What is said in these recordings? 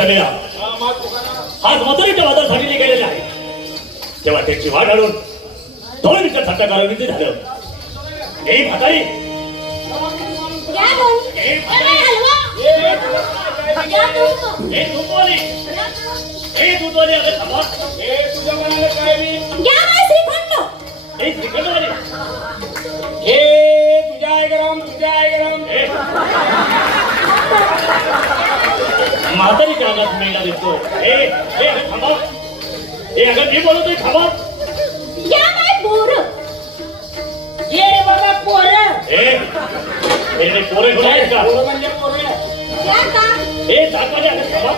झालेला. आज मथुरेच्या वादात झालेली गेलेला आहे. तेव्हा त्याची वाट आणून दोन विचार करावी झालं. हे म्हातारी. हे दूधवाली हे दूधवाली अगं थांबा. म्हातारीच्या अंगात मेळा दिसतो हे हे अगं थांबा हे अगं मी बोलतोय थांबा या बाई, बोरं. ये रे बाबा पोरं हे हे रे पोरे आहेत का पोरं म्हणजे पोरं या का? हे अगं थांबा.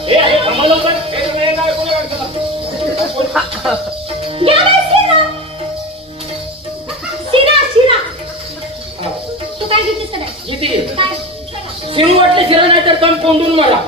हे अगं थांबा लवकर हे नाही काय कोणी वाटतं. या. तू काय घेतेस का नाही? किती काय? शिरू वाटले शिरा नाही तर दम कोंडून मला.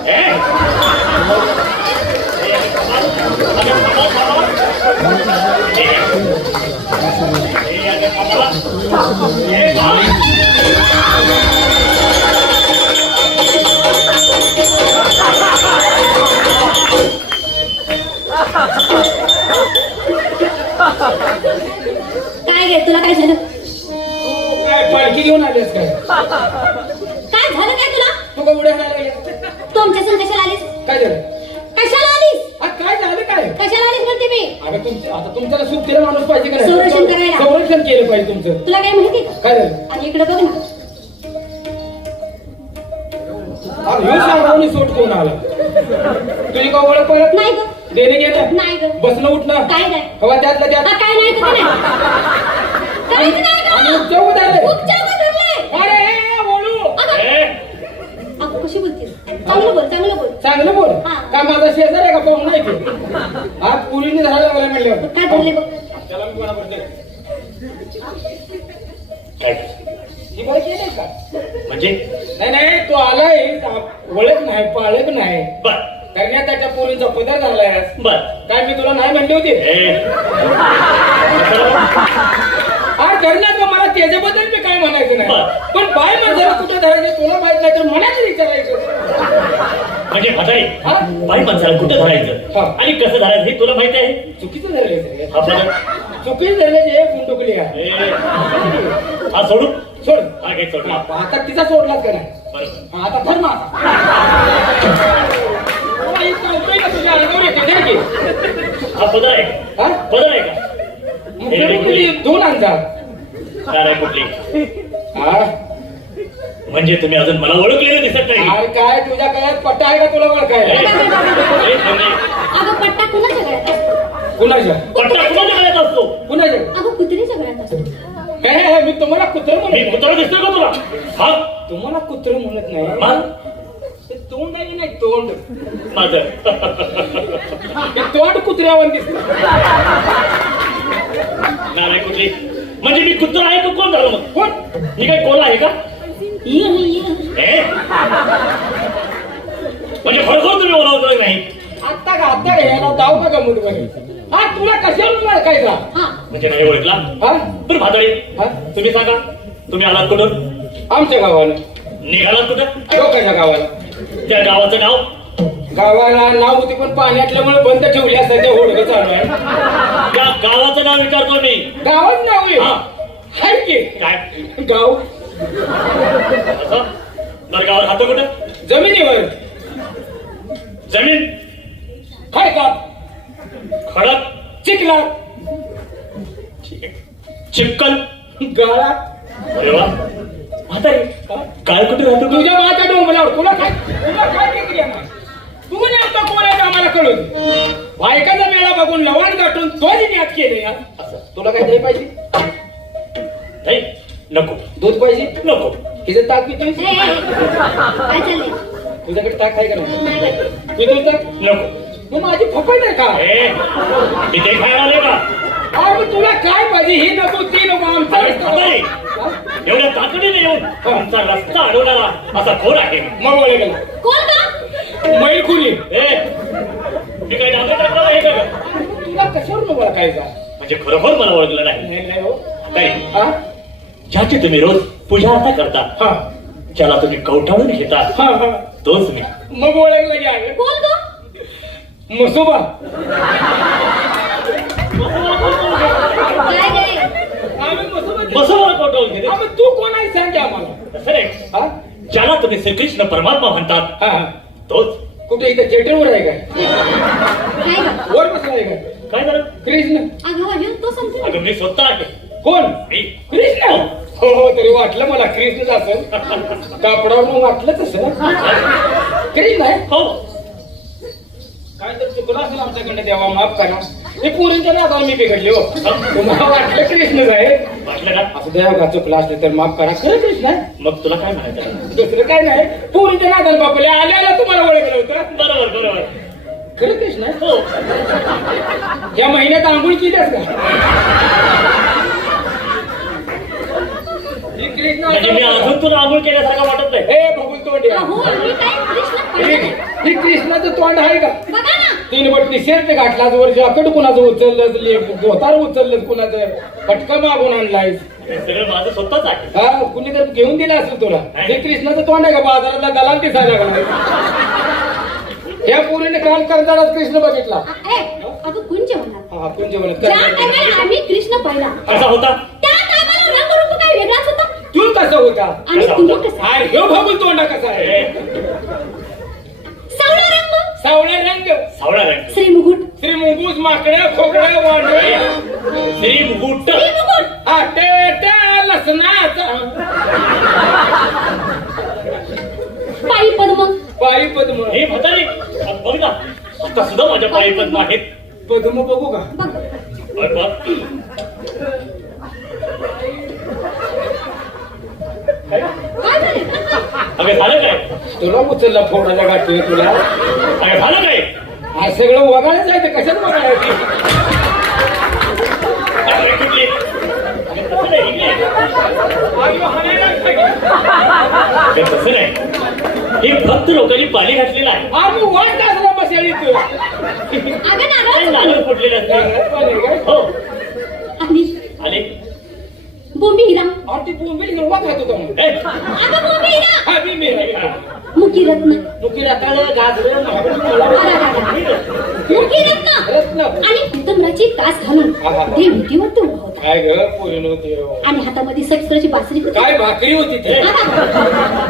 काय घे तुला काय झालं? काय पालखी घेऊन आलीस काय? तू का उड्या मारायला लागलीस? तू आमच्या संग कशाला आलीस? काय झालं? कशाला आलीस? आ, काय झालं काय? कशाला आलीस म्हणते मी? अगं तुमचे आता तुमच्याला सुट्टीला माणूस पाहिजे का नाही? संरक्षण करायला. संरक्षण केलं पाहिजे तुमचं. तुला काय माहिती का? काय झालं? आणि इकडे बघ ना. अरे ह्यो सांगून सोट कोण आला तुझी का ओळख परत? नाही ग. देणे घेणं? नाही ग. बसणं उठणं? काय नाही. हवा त्यातलं त्यात. हा, काय नाही आणि ग. उपचार उधारले. उपचार का धरलाय? अरे ए, ओळू अगं, हे अगं, कशी बोलतीस चांगलं बोल चांगलं बोल चांगलं बोल हा. का माझा शेजार आहे का पाहून नाही ते आज पुरीने झाला लागला म्हणल्यावर. काय धरले बघ. त्याला मी कोणा म्हणजे? नाही नाही तू आलाय. ओळख नाही पाळख नाही. बर. करण्यात त्याच्या पोरीचा पदर झालाय बर. काय मी तुला नाही म्हणले होते? हे हा करण्यात मला त्याच्याबद्दल मी नाही. पण बाय माणसाला कुठं धरायचं तुला माहीत नाही तर मनाच विचारायचं म्हणजे म्हातारी हा? बाई माणसाला कुठं धरायचं हा. आणि कसं धरायचं हे तुला माहिती आहे चुकीचं धरले हा बघ. चुकीचं धरले हे गुंडुकली आहे हे. हा सोडू सोड हा घे सोड आता तिचा सोडलाच का नाही बरोबर हा, आता धर ना तुझ्या अंगावर येते? धर की. हा पदर आहे का हा? पदर आहे का दोन काय नाही कुठली म्हणजे तुम्ही अजून मला ओळखलेलं दिसत नाही. अरे काय? तुझ्या काय पट्टा आहे का तुला ओळखायला अगं पट्टा कुणाच्या गळ्यात असतो? कुणाच्या? पट्टा कुणाच्या गळ्यात असतो? कुणाच्या? अगं कुत्रीच्या गळ्यात असतो. हे, हे, हे, मी तुम्हाला कुत्र मी म्हणत नाही. कुत्रा दिसतोय का तुला? हा? तुम्हाला कुत्र म्हणत नाही? मग ते तोंड आहे की नाही? तोंड. माझं. ते तोंड कुत्र्यावर दिसत. नाही कुठली? म्हणजे मी कुत्रा आहे तो कोण झालं मग? कोण? मी काय कोला आहे का? ये ना, ये. हे? म्हणजे खरोखर तुम्ही ओळखलं नाही? आत्ता का आत्ता का? याला दाव का गमत बरे हा तुला कशावर ओळखायचा हा. म्हणजे नाही ओळखला? हा? बरं म्हातारी हा? तुम्ही सांगा तुम्ही आलात कुठं? आमच्या गावाला. निघालात कुठं? लोकांच्या गावाला. त्या गावाचं नाव? गावाला नाव होती पण पाण्यातल्यामुळे बंद ठेवली असं ते होडगं चालू आहे. गावाचं नाव विचारतो मी. गावात नाव आहे. हा. हाय की? काय? गाव. असं? बरं गावात राहतो कुठं? जमिनीवर. जमीन. हाय का? खडक. चिखला ठीक आहे. चिपकल. गाळा. अरे वा. म्हातारी. काय? कुठे राहतो? तू तुझ्या माता डोंबल्यावर तुला काय तुला काय किती येणार? तू नेमका कोण आहे ते आम्हाला कळू दे. बायकाचा मेळा बघून लवाण गाठून तो याद केले यार. असं. तुला काय दही पाहिजे? नाही नको. दूध पाहिजे? नको. हिचं ताक ए, काय चाललंय? तुझ्याकडे ताक आहे का नाही? बाई. पितोय ताक? नको. मग माझी फकट आहे का? ए मी ते खायला आले का मग तुला काय पाहिजे? ही नको ती नको आमचा अरे, रस्ता. हा? एवढ्या तातडीने येऊन आमचा रस्ता अडवणारा असा खोर आहे. मग वळे गेला कोण का मैलखुरी ए मी काही डांबे टाकणार आहे का तुला कशावर म्हणजे खरोखर मला ओळखलं नाही. नाही नाही हो. हा? ज्याची तुम्ही रोज पूजा अर्था करता हा. ज्याला तुम्ही कवटाळून घेता हा हा. तोच मी. मग ओळखलं की आहे. कोण ग. मसोबा. काय गे आम्ही मसोबा बसवर फोटो घेते. तू कोण आहे सांग की आम्हाला? तसं नाही. हा? ज्याला तुम्ही श्रीकृष्ण परमात्मा म्हणतात हा हा. तोच. कुठे इथे थिएटरवर आहे काय काय ग वर बसला आहे काय काय झालं? कृष्ण. अगं अजून तो सांगते ना. अगं मी स्वतः आहे. कोण? मी. कृष्ण. हो. हो तरी वाटलं मला कृष्णच असेल. कापडावरून वाटलं तसं कृष्ण आहे. हो. काय तर चुकलं असेल आमच्याकडे देवा माफ करा. हे पोरींच्या नादाला मी बिघडले हो. तुम्हाला वाटलं कृष्णच आहे? वाटलं का असं देवा का चुकलं असलं तर माफ करा. खरं कृष्ण आहे? मग तुला काय म्हणायचं? दुसरं काय नाही. पोरींच्या नादाला बापले. आल्याला तुम्हाला ओळखलं होतं. बरोबर बरोबर. खरं कृष्ण आहे? हो. या महिन्यात आंघोळ केलीस का? ही कृष्ण म्हणजे मी अजून तुला आंघोळ केल्यासारखं वाटत नाही. हे बघून तोंड या. अहो मी काय कृष्ण हे पहिलं. हे कृष्णाचं तोंड आहे का? बघा ना. तीन बटणी शर्ट घातला वर जॉकेट कुणाचं उचललं धोतार उचललं कुणाचं फटका मागून आणलाय सगळं माझं स्वतःच आहे. हा कुणी तर घेऊन दिला असेल तुला. हे कृष्णाचं तोंड आहे का बाजारातला? दलाल दिसायला लागला. या पोरीने काल करतानाच कृष्ण बघितला. अगं हा आम्ही कृष्ण पहिला. कसा होता? तू कसा होता? आणि तुम्ही कसं? हा ह्यो भाऊ तोंडा कसा आहे? सावळा रंग श्री मुकुट. श्री मुंगूस माकड्या खोकड्या वांढऱ्या श्री मुकुट. श्री मुकुट. त्या लसणाचा. पायी पद्म पायी पद्म हे म्हातारी बघ ना आता सुद्धा माझ्या पायी पद्म आहेत पद्म बघू का? बघ. काय? अगं झालं काय? तुला उचलला फोडायला गाठतोय तुला? अगं झालं काय? हा सगळं वगायला जायचं कशात वगायला तसं नाही हे भक्त लोकांनी पाणी घातलेलं आहे. आम्ही वाट बसेली तू नारळ फुटलेलं असते. हो. आणि భూమిరా అటు భూమి ಹೋಗಾಕತ್ತದ అద భూమిరా అవి మేరా ముఖి రత్న ముఖी रत्न गाजर मुखी रत्न रत्न आणि कुटुंबराची कास घालून ते विधीवरती उभा होता काय ग पोरीनो देव आणि हातामध्ये सैफकराची बासरी होती काय भाकरी होती ते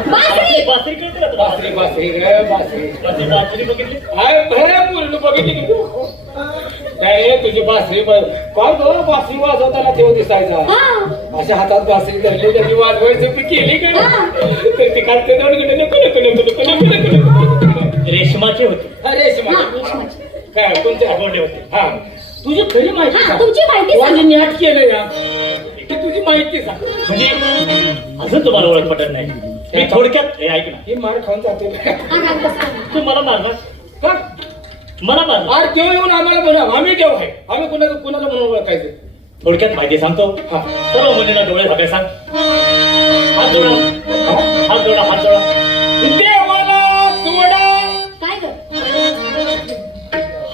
बासरी बासरी करते बासरी बासरी बासरी बासरी बघितली काय भरे पोरीनो बघितली काय तुझी बासरी काय दोन बासरी वाजवताना तेव्हा दिसायचा. अशा हातात बासरी धरली त्याची वाजवायची ती केली का? तर ती खाते दोन कडे रेशमाचे होते. रेशमा काय कोणते? आठवडे होते. हा. तुझी खरी माहिती माझी न्याट केले ना? तुझी माहिती सांग. म्हणजे अजून तुम्हाला ओळख पटत नाही. थोडक्यात ऐक ना. हे मार खाऊन जाते. तू मला मारणार? का? मला मारणार आर देव येऊन आम्हाला म्हणा आम्ही देव आहे? आम्ही कुणाला कुणाला म्हणून ओळखायचं? थोडक्यात माहिती सांगतो. हा. सर्व मुलींना डोळे झाकाय सांग. हात जोडा. हा? हात जोडा हात जोडा. देवाला जोडा. काय ग?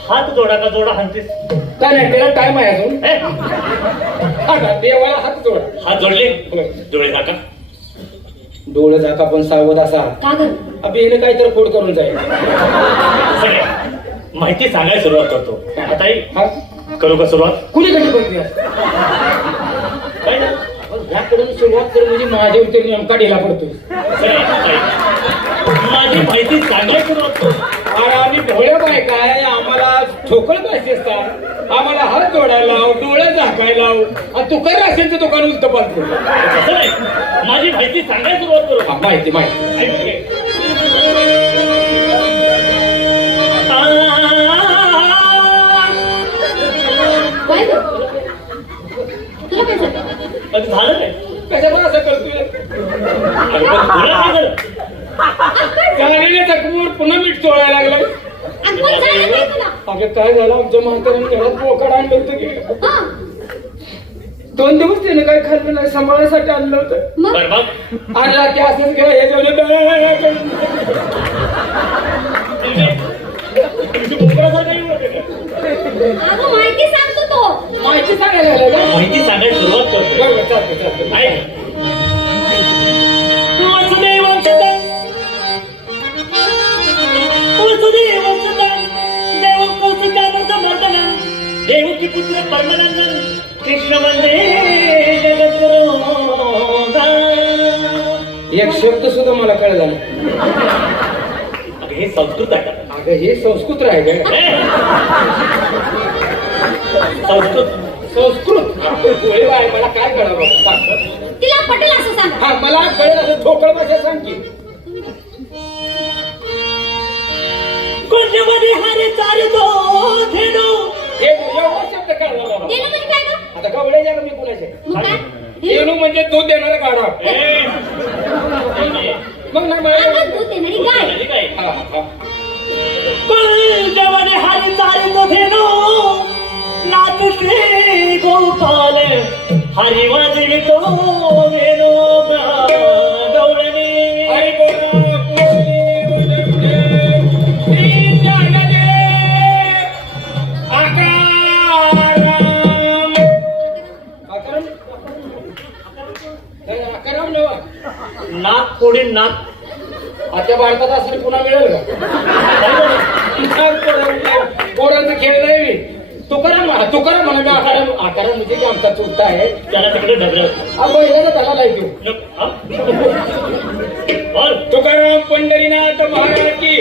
हात जोडा का जोडा हाणतीस? काय नाही त्याला टाइम आहे अजून. हा? का? देवाला हात जोडा. हात जोडले? होय. डोळे झाका. डोळं झाका पण सावध असा. का ग? अभि हिने काहीतरी खोड करून जाईल. सगळे माहिती सांगायला सुरुवात करतो. आता करू का सुरुवात? कुणी कधी करते काय नाही. याकडून सुरुवात करून म्हणजे माझ्यावर तरी नेमका ढिला पडतोय. माझी माहिती सांगायला सुरुवात करतो. आणि आम्ही भोळे बाय काय आम्हाला ठोकळ पाहिजे असतात. आम्हाला हात जोडायला लाव डोळे झाकायला लाव. आणि तू काय असेल तर दुकान उलट नाही. माझी माहिती सांगायला सुरुवात करू. माहिती माहिती. पण झालं काय? असं करतोय? अरे पण तुला काय झालं? झालेल्या जखमीवर पुन्हा मीठ चोळायला लागलं आणि मग झालं काय तुला? अगं काय झालं? आमच्या म्हाताऱ्याने घरात बोकड आणलं होतं की. हा. दोन दिवस त्याने काही खाल्लं नाही सांभाळायसाठी आणलं होतं. मग? बरं मग? आणि रात्री असंच घ्या हे जेवलं तुमची बोकडासारखं एवढं आहे का? अगं माहिती सांगतो तो माहिती सांगायला लागलं का माहिती सांगायला सुरुवात करतो बरं बरं देवकी पुत्र परमानंदं कृष्ण वंदे एक शब्द सुद्धा मला कळला हे संस्कृत आहे. अगं हे संस्कृत आहे का संस्कृत संस्कृत. आहे मला काय कळावं सांग. तिला पटेल असं सांग. हा मला कळेल असं ठोकळ भाषा सांग की. कुंजमध्ये हरे धेनु. हे एवढा शब्द म्हणजे काय गं? आता मी कुणाचे. मग काय? येणू म्हणजे दूध देणारा गाडा ए, मग नाही हा, मला म्हणे काय झाली काय? हा, हा. कुंजमध्ये हरे चालतो धेनु. नाचते गोपाल हरी वाजवितो वेणू गौरवी हरी बोला, कुंडली, उदे, उदे, श्री ज्ञानदेव, आकाराम. आकाराम? आकाराम नव्ह. नाक कोणी नाक आता भारतात असं पुन्हा मिळेल का पोरांचं खेळ नाही तुकाराम म्हणा तुकाराम म्हणा मी आकाराम आकाराम म्हणजे जे आमचा चुलता आहे त्याला तिकडे ढबळ हा बैलाचा त्याला लायतो बोल. तुकाराम पंढरीनाथ महाराज की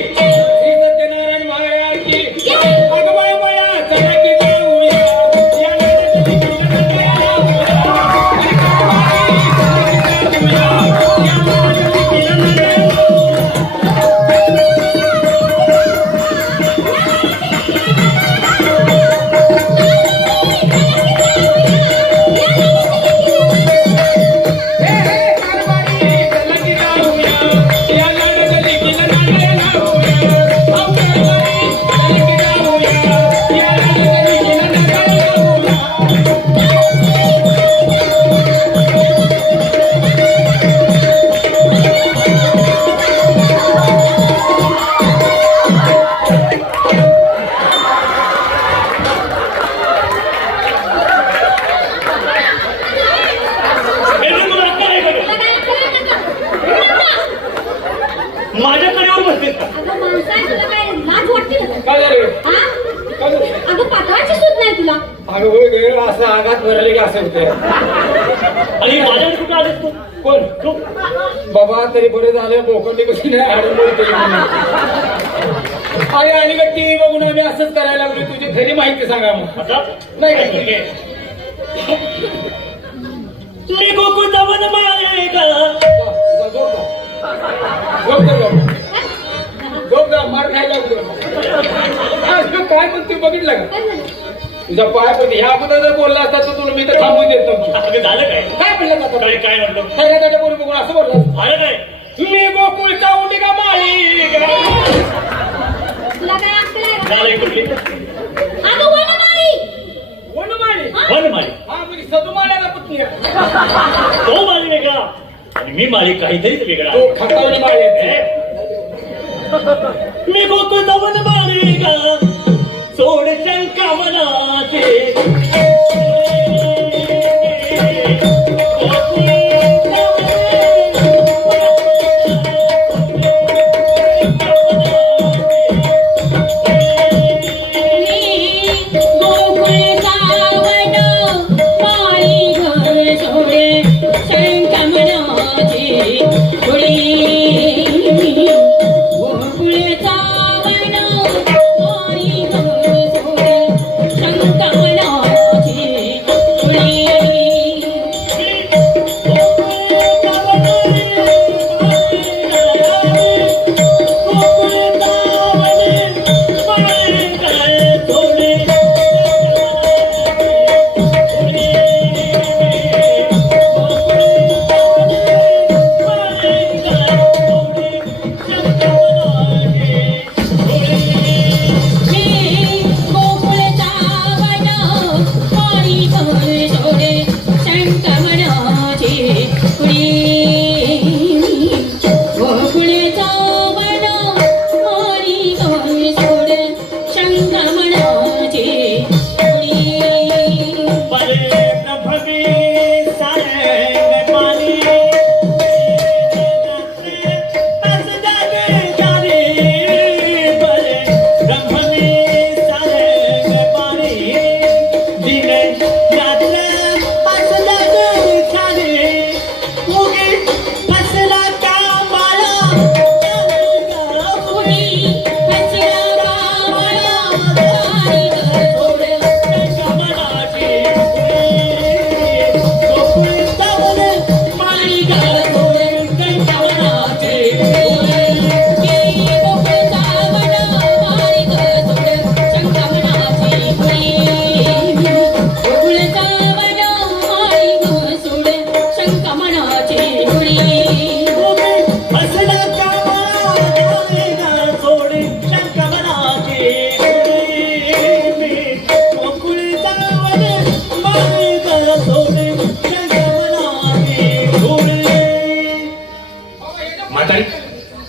आणि माझ्याकडे कुठे आलेस तू? कोण? तू? बाबा तरी बरं झालं. मोकळी कशी नाही केली अरे आणि का टीव्ही बघून आम्ही असंच करायला लागलो तुझी खरी माहिती सांगा मग. आता? नाही. का? मी गोकुळ दमन मारेगा जा, जा, झोप जा. झोप जा, झोप. झोप जा, मार खायला लागलो. काय म्हणते बघितलं का? काय झालं तुझा पाय पण ह्या अगोदर जर बोलला असता तर तुला मी तर थांबून देत नव्हतो. झालं काय? काय म्हणलं आता काय काय म्हणतो? त्याच्या बोलून बघून असं बोलला झालं काय? मी गोकुळचा उडी का माळी तुला काय अक्कल आहे का? झालं कुठली? अगं वनमाळी. कोण माळी वन माळी हा म्हणजे पुतणी आहे. तो माळी वेगळा. आणि मी माळी काहीतरीच वेगळा. तो खतावणी माळी आहे? मी गोकुळ दमन मारेगा सोड शंका मनाचे.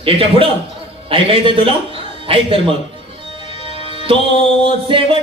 याच्या पुढं ऐकायचंय तुला? ऐक तर मग. तो सेवा